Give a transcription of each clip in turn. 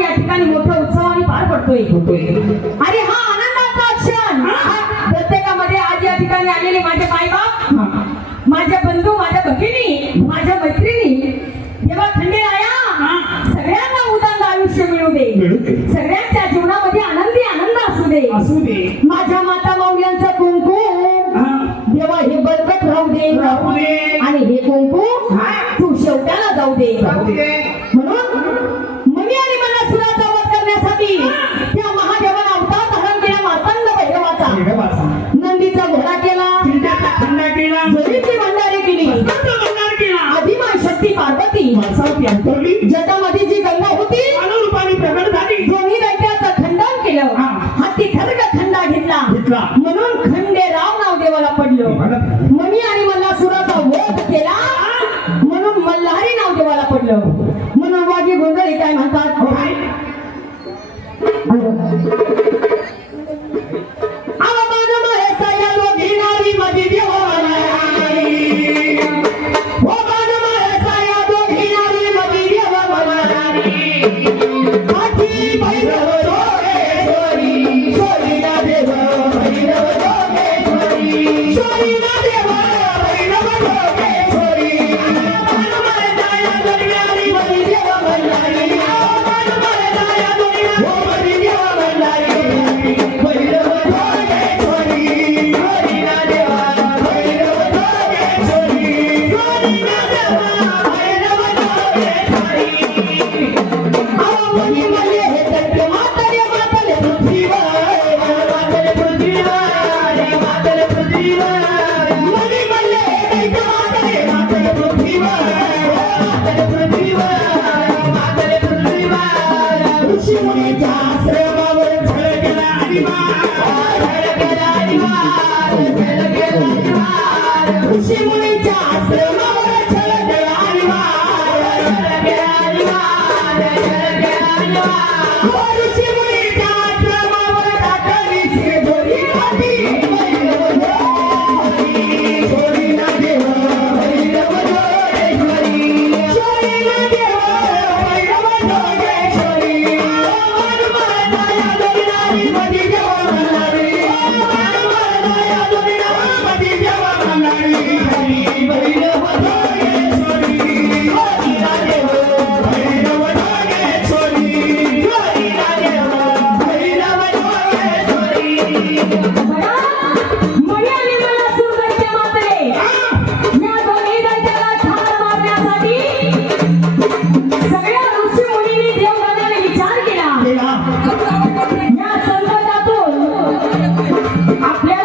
या ठिकाणी मोठ्या उत्सवाने पार पडतोय. आणि हा आनंदाचा क्षण. प्रत्येकामध्ये आज या ठिकाणी आलेले माझे मायबाप माझ्या बंधू माझ्या भगिनी माझ्या मैत्रिणी देवा खंडे आया सगळ्यांना उदांड आयुष्य मिळू दे. सगळ्यांच्या जीवनामध्ये आनंदी आनंद असू दे. असू दे. माझ्या माता माऊल्यांचा कुंकू देवा हे बरकत राहू दे. आणि हे कुंकू तू शेवट्याला जाऊ दे. Woo! आपल्या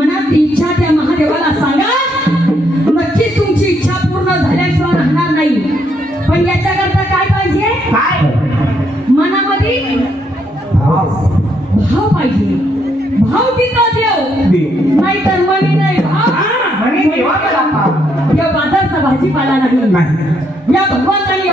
मनात इच्छा त्या महादेवाला सांगा नक्कीच तुमची इच्छा पूर्ण झाल्याशिवाय राहणार नाही. पण याच्याकरता काय पाहिजे? मनामध्ये भाव. पाहिजे. भाव तिथं देव. नाही. तर मनी नाही भाव देव बाजारचा भाजीपाला नाही. या भगवंताने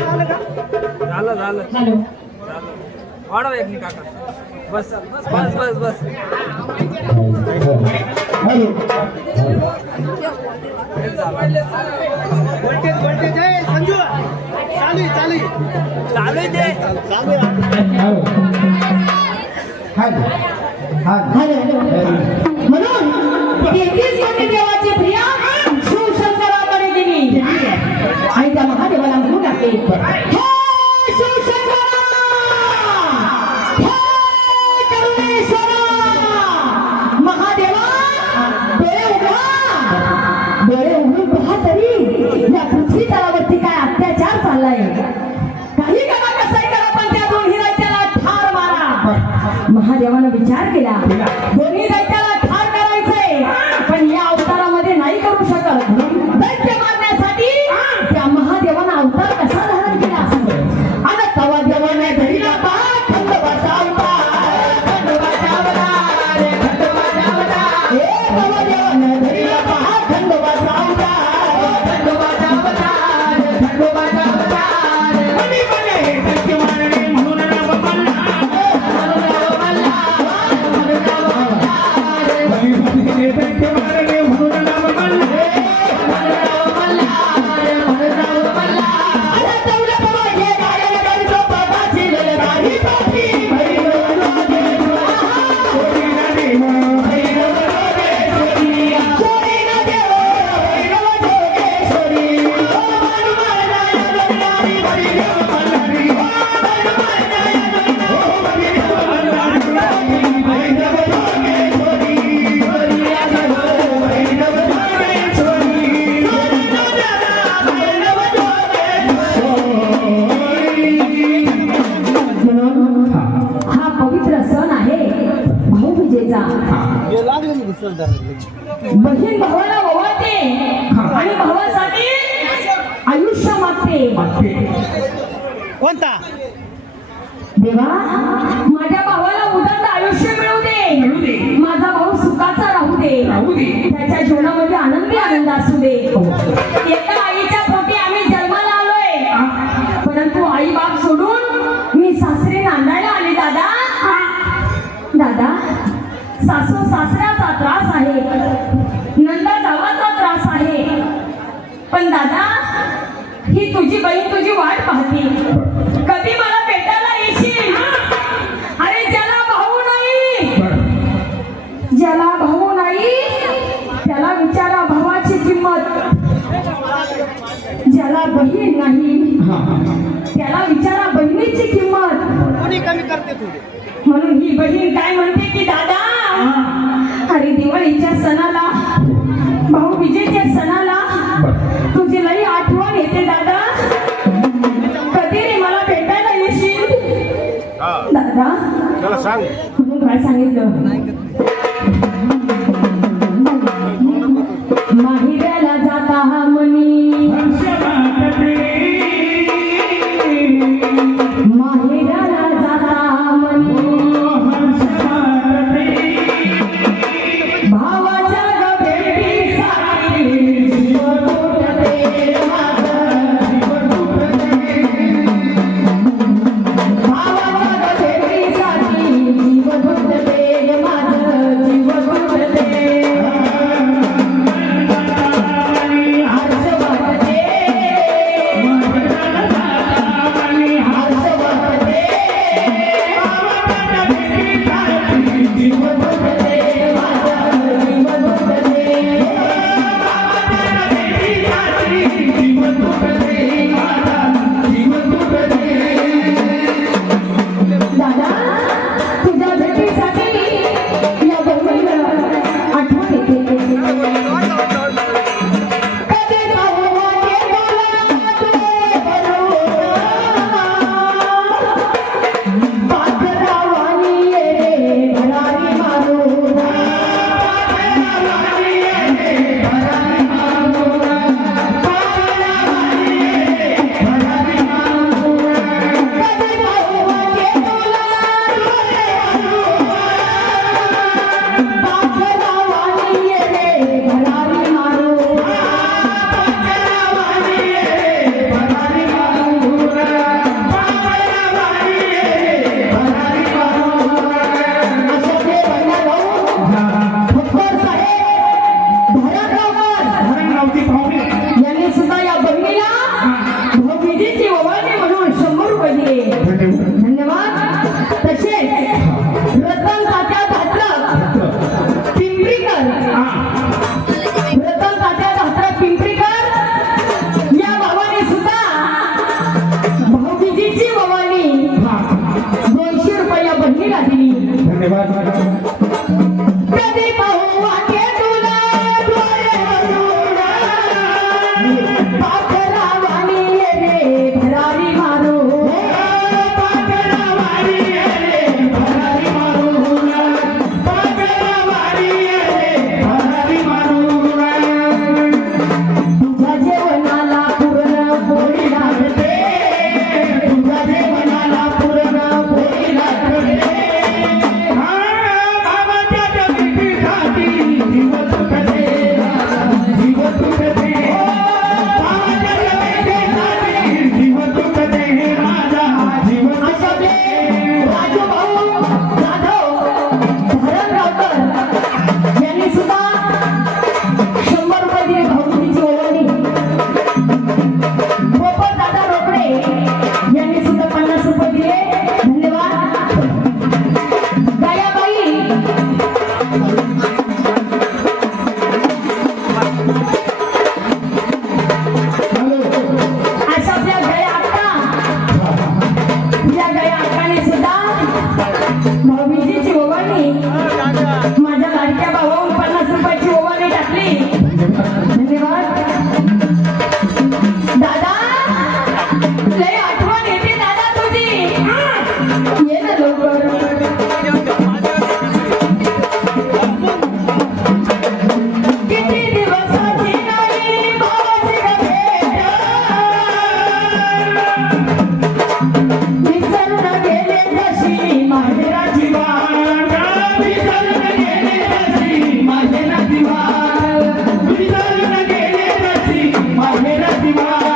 झालं झालं. वाढव एक काका बस बस बस बस. वोल्टेज वोल्टेज आहे चालू चालू चालू आहे ते. चालू म्हणून तेहतीस कोटी देवाची प्रिया शिवशंकराकडे गेली आणि त्या महादेवाला म्हणून टाकले हो. para su. कमी कमी करते थोडे. म्हणून ही बहीण काय म्हणते की दादा अरे दिवाळीच्या सणाला भाऊ विजेच्या सणाला तुझी लई आठवण येते दादा. कधी रे मला भेटायला येशील? दादा. काय सांगितलं Fatima.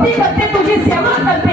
Bíblia tendo disse, amada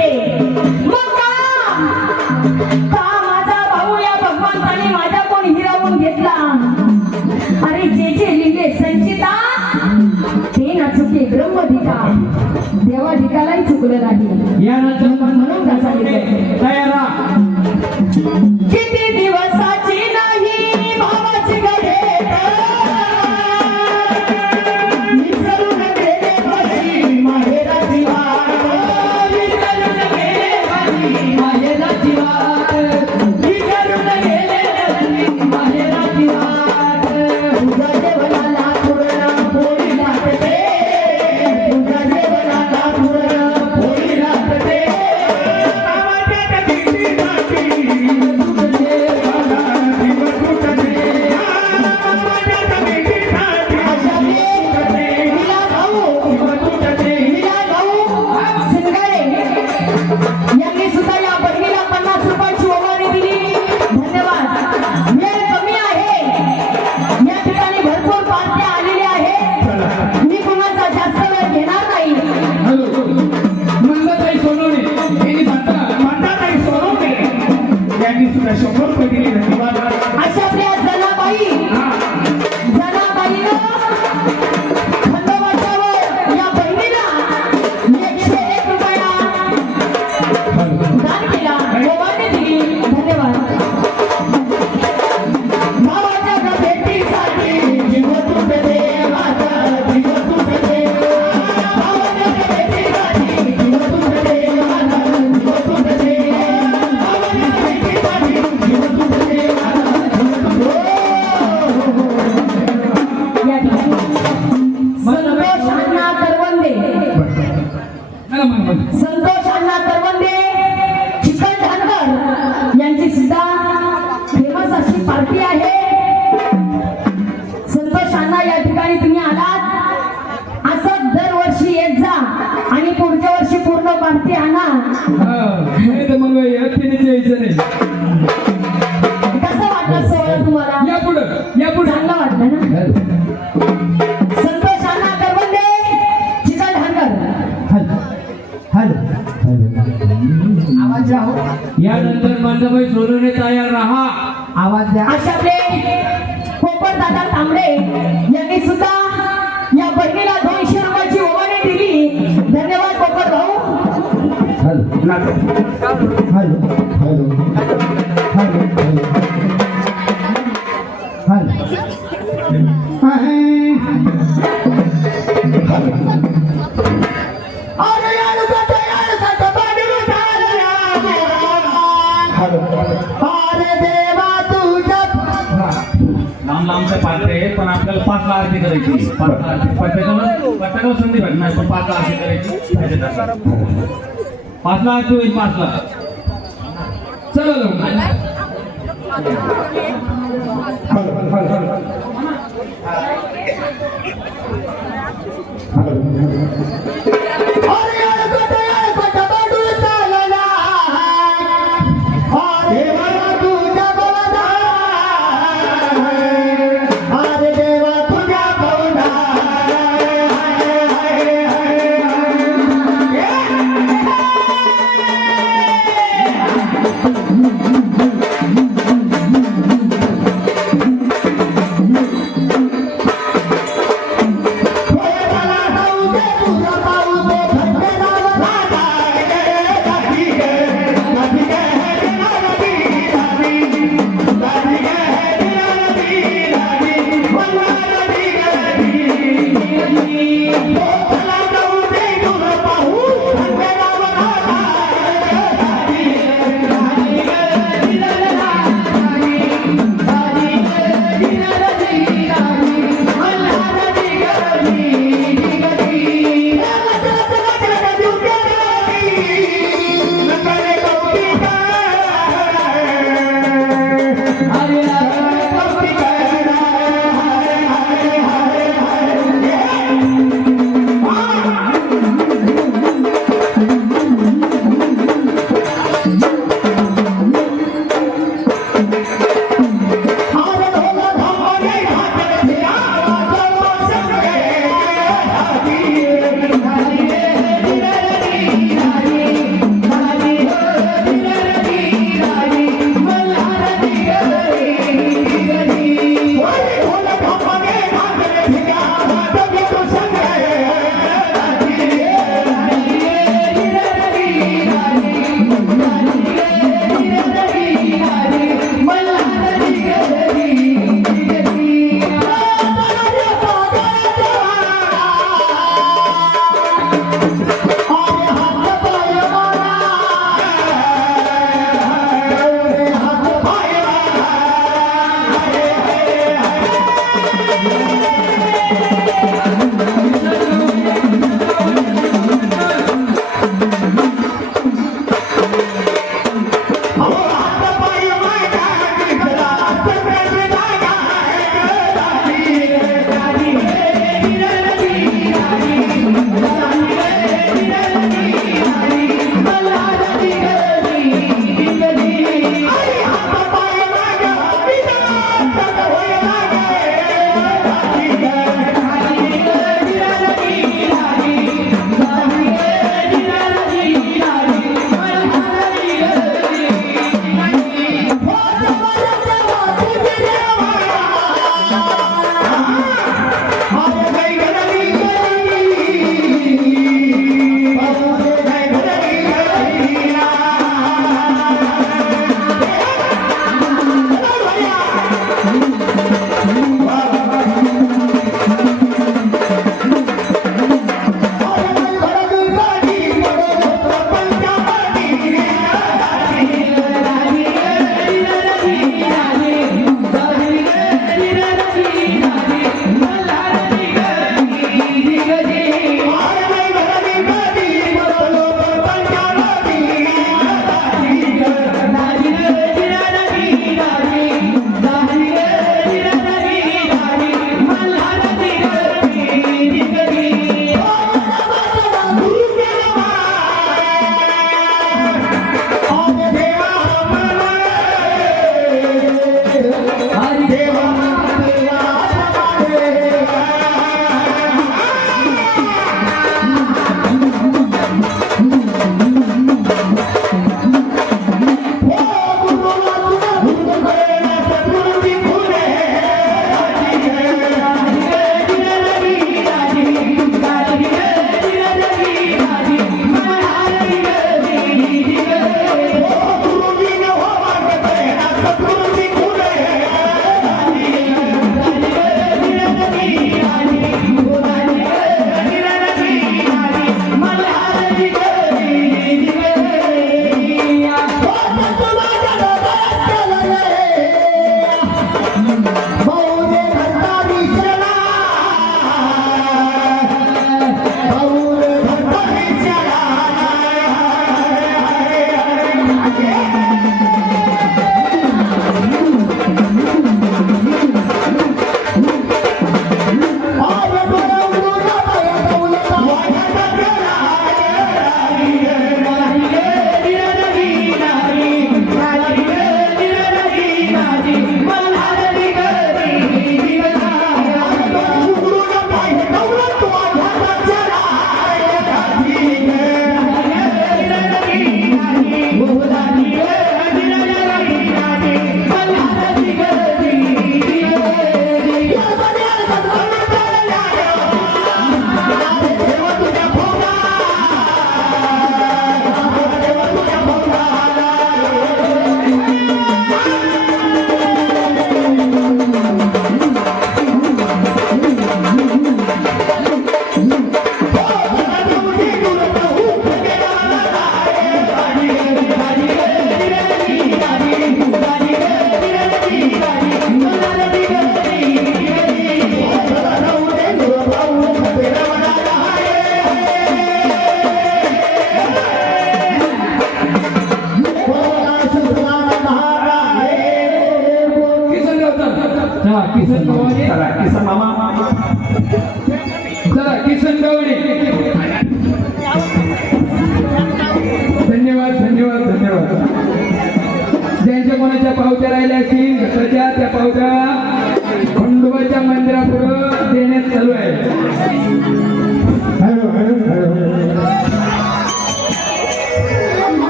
आवाज द्या हो यानंतर मांजाबाई सोनवणे तयार राहा. आवाज द्या. अशातले कोपर दादा तांबडे यांनी सुद्धा या बहिणीला दोनशे रुपयाची ओवाणी दिली. धन्यवाद कोपर भाऊ. हॅलो. हॅलो. हॅलो. हॅलो. पण आपल्याला पाच आरती करायची. पाच आरती. संधी भेटणार पण पाच आरती करायची. पाचला आरती होईल पाचला. चला